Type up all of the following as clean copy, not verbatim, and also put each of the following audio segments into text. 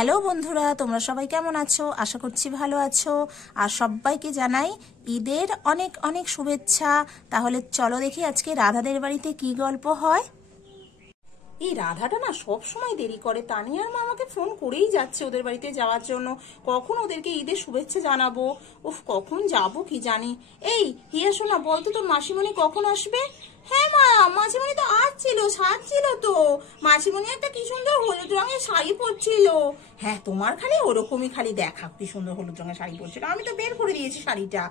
Hello বন্ধুরা, তোমরা সবাই কেমন আছো? আশা করছি ভালো আছো। আর সবাইকে জানাই ঈদের অনেক অনেক শুভেচ্ছা। তাহলে চলো দেখি আজকে রাধাদের বাড়িতে কি গল্প হয়। এই রাধাটা না সব সময় দেরি করে। তানিয়ার মা আমাকে ফোন করেই যাচ্ছে ওদের বাড়িতে যাওয়ার জন্য। কখন ওদেরকে ঈদের শুভেচ্ছা জানাবো, উফ কখন যাব কি জানি। এই হিয়া সোনা, বলতো তোর মাসিমণি কখন আসবে? হ্যাঁ মা, মাসিমণি তো আসছিল, সাজছিল তো। মাসিমণি একটা কি সুন্দর হলুদ রঙের শাড়ি পরছিল। হ্যাঁ, তোমার খালি ওরকমই খালি দেখা, কি সুন্দর হলুদ রঙের শাড়ি পরছিল। আমি তো বের করে দিয়েছি শাড়িটা।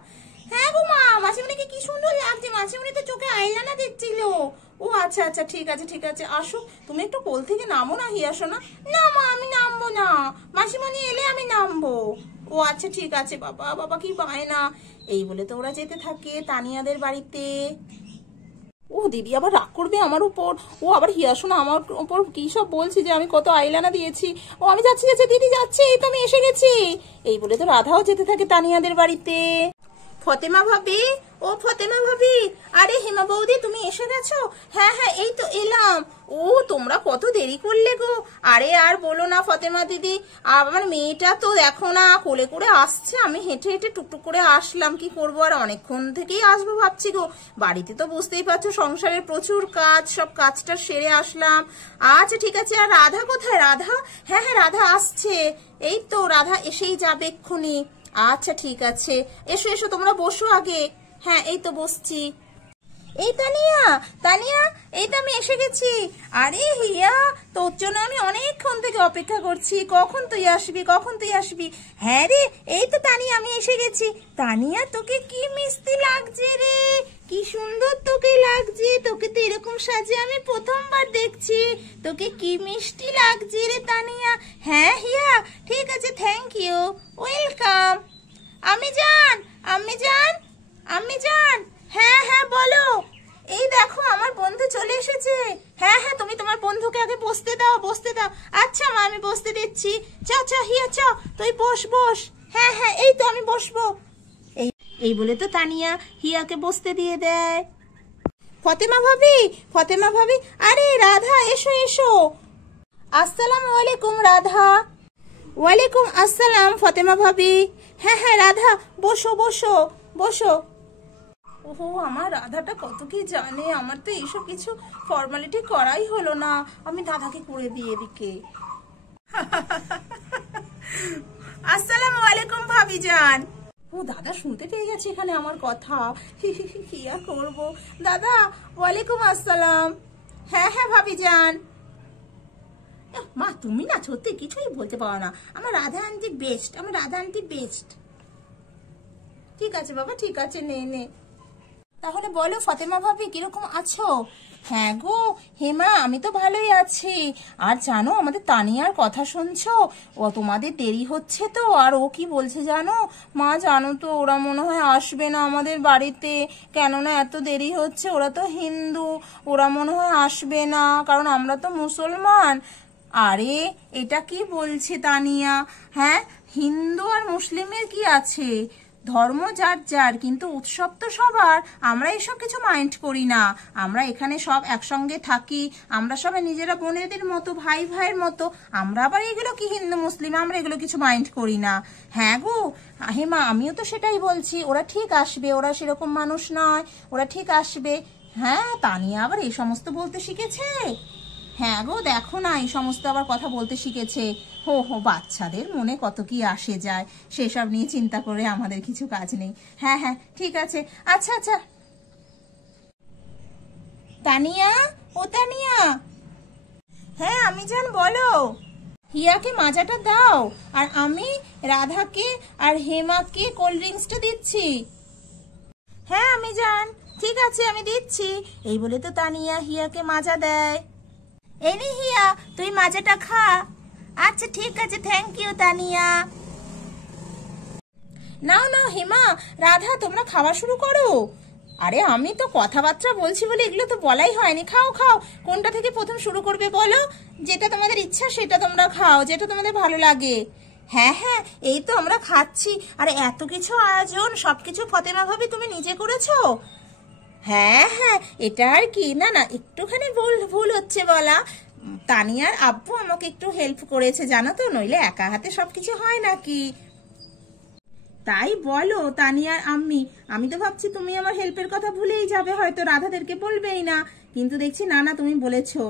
হ্যাঁ গো মা, মাসিমণিকে কি সুন্দর লাগছে। মাসিমণি তো চোখে আইলানা দিচ্ছিল। ও আচ্ছা আচ্ছা, ঠিক আছে ঠিক আছে, আসো। তুমি একটু কোল থেকে নামো না হিয়া সোনা। না মা, আমি নামবো না, মাসিমণি এলে আমি নামবো। ও আচ্ছা ঠিক আছে। বাবা বাবা কি বায়না। এই বলে তো ওরা যেতে থাকে তানিয়াদের বাড়িতে। ও দিদি আবার রাগ করবে আমার উপর। ও আবার হিয়া সোনা আমার উপর কি সব বলছি যে আমি কত আইলানা দিয়েছি। ও আমি যাচ্ছি যাচ্ছি দিদি যাচ্ছি, এই তো আমি এসে গেছি। এই বলে তো রাধাও যেতে থাকে তানিয়াদের বাড়িতে। ফতেমা ভাবি, ও ফতেমা ভাবি, আরে হেমা বৌদি তুমি এসে গেছো? হ্যাঁ হ্যাঁ, এই তো এলাম। ও তোমরা কত দেরি করলে গো। আরে আর বলো না ফতেমা দিদি, আমার মেয়েটা তো দেখো না কোলে করে আসছে, আমি হেঁটে হেঁটে টুকটুক করে আসলাম। কি করবো আর, অনেকক্ষণ থেকেই আসবো ভাবছি গো। বাড়িতে তো বুঝতেই পারছো সংসারের প্রচুর কাজ, সব কাজটা সেরে আসলাম। আচ্ছা ঠিক আছে। আর রাধা কোথায়? রাধা? হ্যাঁ হ্যাঁ, রাধা আসছে। এই তো রাধা এসেই যাবে এক্ষুনি। আচ্ছা ঠিক আছে, এসো এসো তোমরা বসো আগে। হ্যাঁ এই তো বসছি। এই তানিয়া, তানিয়া, এই তো আমি এসে গেছি। আরে হিয়া, তোর জন্য আমি অনেকক্ষণ থেকে অপেক্ষা করছি। কখন তুই আসবি, কখন তুই আসবি? হ্যাঁ রে, এই তো তানিয়া আমি এসে গেছি। তানিয়া তোকে কি মিষ্টি লাগছে রে, কি সুন্দর তোকে লাগছে। তোকে তো এরকম সাজে আমি প্রথমবার দেখছি। তোকে কি মিষ্টি লাগছে রে তানিয়া। হ্যাঁ হিয়া, ঠিক আছে, থ্যাংক ইউ, ওয়েলকাম। আমি যান, আমি যান, আমি যান। হ্যাঁ হ্যাঁ বলো। এই দেখো আমার বন্ধু চলে এসেছে। হ্যাঁ হ্যাঁ, তুমি তোমার বন্ধুকে আগে বসতে দাও, বসতে দাও। আচ্ছা মা, আমি বসতে দিচ্ছি। চ চ হিয়া চ, তুই বস বস। হ্যাঁ হ্যাঁ, এই তো আমি বসবো। এই এই বলে তো তানিয়া হিয়াকে বসতে দিয়ে দেয়। ফতেমা ভাবি, ফতেমা ভাবি, আরে রাধা এসো এসো। আসসালামু আলাইকুম রাধা। ওয়ালাইকুম আসসালাম ফতেমা ভাবি। হ্যাঁ হ্যাঁ রাধা, বসো বসো বসো। ওহো, আমার রাধাটা কত কি জানে। আমার তো এইসব কিছু ফর্মালিটি করাই হলো না। আমি দাদাকে করে দিই এদিকে। আসসালামু আলাইকুম ভাবি যান। ও দাদা শুনতে পেয়ে গেছে এখানে আমার কথা। কি আর করবো। দাদা ওয়ালাইকুম আসসালাম। হ্যাঁ হ্যাঁ ভাবি যান। মা তুমি না সত্যি কিছুই বলতে পারো না। আমার রাধা আন্টি বেস্ট, আমার রাধা আন্টি বেস্ট। ঠিক আছে বাবা, ঠিক আছে, নে নে। তাহলে বলো ফতেমা ভাবি কিরকম আছো? হ্যাঁ গো হেমা, আমি তো ভালোই আছি। আর জানো আমাদের তানিয়ার কথা শুনছো? ও তোমাদের দেরি হচ্ছে তো, আর ও কি বলছে জানো মা? জানো তো ওরা মনে হয় আসবে না আমাদের বাড়িতে। কেননা এত দেরি হচ্ছে, ওরা তো হিন্দু, ওরা মনে হয় আসবে না, কারণ আমরা তো মুসলমান। আরে এটা কি বলছে তানিয়া? হ্যাঁ, হিন্দু আর মুসলিমের কি আছে, ধর্ম যার যার, কিন্তু উৎসব তো সবার। আমরা এসব কিছু মাইন্ড করি না। আমরা এখানে সব একসঙ্গে থাকি, আমরা সবাই নিজেরা বোনেদের মতো, ভাই ভাইয়ের মতো। আমরা আবার এগুলো কি হিন্দু মুসলিম, আমরা এগুলো কিছু মাইন্ড করি না। হ্যাঁ গো হেমা, আমিও তো সেটাই বলছি। ওরা ঠিক আসবে, ওরা সেরকম মানুষ নয়, ওরা ঠিক আসবে। হ্যাঁ, তানিয়া আবার এই সমস্ত বলতে শিখেছে। হ্যাঁ গো দেখো না, এই সমস্ত আবার কথা বলতে শিখেছে। হো হো, বাচ্চাদের মনে কত কি আসে যায়, সেসব নিয়ে চিন্তা করে আমাদের কিছু কাজ নেই। হ্যাঁ হ্যাঁ ঠিক আছে। আচ্ছা আচ্ছা। তানিয়া, ও তানিয়া। হ্যাঁ আমি জান, বলো। হিয়াকে মাজাটা দাও, আর আমি রাধাকে আর হেমাকে কোল্ড ড্রিঙ্কসটা দিচ্ছি। হ্যাঁ আমি জান, ঠিক আছে আমি দিচ্ছি। এই বলে তো তানিয়া হিয়াকে মাজা দেয়। এই নে হিয়া, তুই মাজাটা খা। আচ্ছা ঠিক আছে, থ্যাংক ইউ তানিয়া। নাও নাও হেমা, রাধা তোমরা খাওয়া শুরু করো। আরে আমি তো কথাবার্তা বলছি বলে এগুলো তো বলাই হয়নি। খাও খাও, কোনটা থেকে প্রথম শুরু করবে বলো? যেটা তোমাদের ইচ্ছা সেটা তোমরা খাও, যেটা তোমাদের ভালো লাগে। হ্যাঁ হ্যাঁ, এই তো আমরা খাচ্ছি। আর এত কিছু আয়োজন, সবকিছু ফতেমা ভাবি তুমি নিজে করেছো? হ্যাঁ হ্যাঁ, এটা আর কি, না না একটুখানি ভুল হচ্ছে বলা। তানিয়ার আব্বু আমাকে একটু হেল্প করেছে জানো তো, নইলে একা হাতে সবকিছু হয় নাকি। তাই বলো তানিয়ার আম্মি, আমি তো ভাবছি তুমি আমার হেল্পের কথা ভুলেই যাবে, হয়তো রাধাদেরকে বলবেই না, কিন্তু দেখছি না না তুমি বলেছো।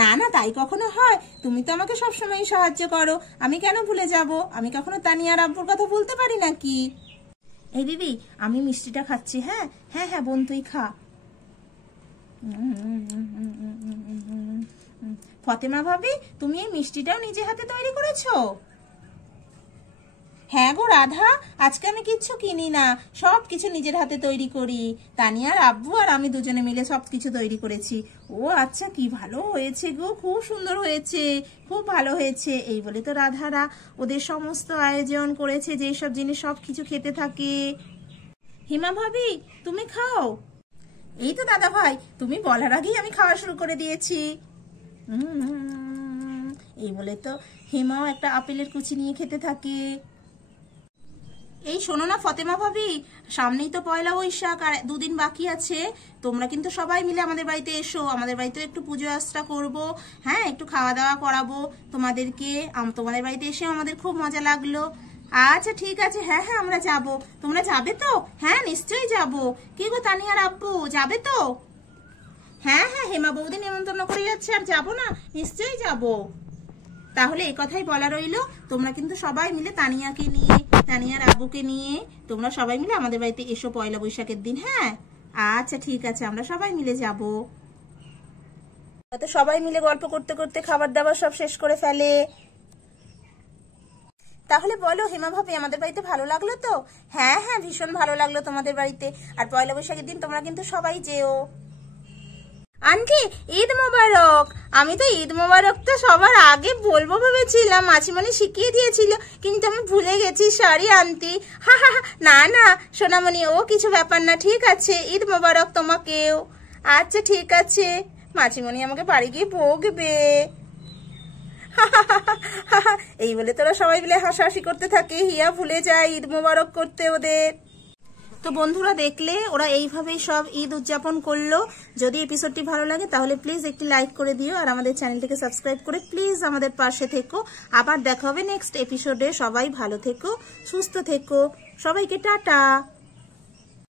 না না তাই কখনো হয়? তুমি তো আমাকে সবসময় সাহায্য করো, আমি কেন ভুলে যাব? আমি কখনো তানিয়ার আব্বুর কথা ভুলতে পারি নাকি? এই দিদি আমি মিষ্টিটা খাচ্ছি। হ্যাঁ হ্যাঁ হ্যাঁ বোন তুই খা। ফতেমা ভাবি, তুমি এই মিষ্টিটাও নিজে হাতে তৈরি করেছো? হ্যাঁ গো রাধা, আজকে আমি কিচ্ছু কিনি না, সব কিছু নিজের হাতে তৈরি করি। তানিয়ার আব্বু আর আমি দুজনে মিলে সব কিছু তৈরি করেছি। ও আচ্ছা, কি ভালো হয়েছে গো, খুব সুন্দর হয়েছে, খুব ভালো হয়েছে। এই বলে তো রাধারা ওদের সমস্ত আয়োজন করেছে, যেই সব জিনিস সব কিছু খেতে থাকে। হিমা ভাবি তুমি খাও। এই তো দাদা ভাই, তুমি বলার আগেই আমি খাওয়া শুরু করে দিয়েছি। এই বলে তো হিমাও একটা আপেলের কুচি নিয়ে খেতে থাকে। এই শোনো না ফতেমা ভাবি, সামনেই তো পয়লা বৈশাখ, আর দুদিন বাকি আছে। তোমরা কিন্তু সবাই মিলে আমাদের বাড়িতে এসো, আমাদের বাড়িতে একটু পুজো আশ্রা করবো। হ্যাঁ, একটু খাওয়া দাওয়া করাবো তোমাদেরকে। তোমাদের বাড়িতে এসেও আমাদের খুব মজা লাগলো। আচ্ছা ঠিক আছে, হ্যাঁ হ্যাঁ আমরা যাব। তোমরা যাবে তো? হ্যাঁ নিশ্চয়ই যাব। কি গো তানিয়ার আব্বু, যাবে তো? হ্যাঁ হ্যাঁ, হেমা বৌদি নেমন্তন্ন করে যাচ্ছে, আর যাবো না? নিশ্চয়ই যাব। তাহলে এই কথাই বলা রইলো, তোমরা কিন্তু সবাই মিলে তানিয়াকে নিয়ে, তানিয়ার আব্বুকে নিয়ে তোমরা সবাই মিলে আমাদের বাড়িতে এসো পয়লা বৈশাখের দিন। হ্যাঁ আচ্ছা ঠিক আছে, আমরা সবাই মিলে যাব। তো সবাই মিলে গল্প করতে করতে খাবার দাবার সব শেষ করে ফেলে। তাহলে বলো হেমা ভাবি, আমাদের বাড়িতে ভালো লাগলো তো? হ্যাঁ হ্যাঁ, ভীষণ ভালো লাগলো তোমাদের বাড়িতে। আর পয়লা বৈশাখের দিন তোমরা কিন্তু সবাই যেও। আন্টি ঈদ মোবারক। আমি তো ঈদ মোবারকটা সবার আগে বলবো ভেবেছিলাম, মাসিমণি শিখিয়ে দিয়েছিল, কিন্তু আমি ভুলে গেছি, সরি আন্টি। হা হা, না না সোনামণি, ও কিছু ব্যাপার না, ঠিক আছে, ঈদ মোবারক তোমাকেও। আচ্ছা ঠিক আছে, মাসিমণি আমাকে বাড়ি গিয়ে বকবে। এই বলে তোরা সবাই মিলে হাসাহাসি করতে থাকে, হিয়া ভুলে যায় ঈদ মোবারক করতে ওদের। তো বন্ধুরা দেখলে, ওরা এইভাবেই সব ঈদ উদযাপন করলো। যদি এপিসোডটি ভালো লাগে তাহলে প্লিজ একটি লাইক করে দিও, আর আমাদের চ্যানেলটিকে সাবস্ক্রাইব করে প্লিজ আমাদের পাশে থেকো। আবার দেখা হবে নেক্সট এপিসোডে। সবাই ভালো থেকো, সুস্থ থেকো, সবাইকে টাটা।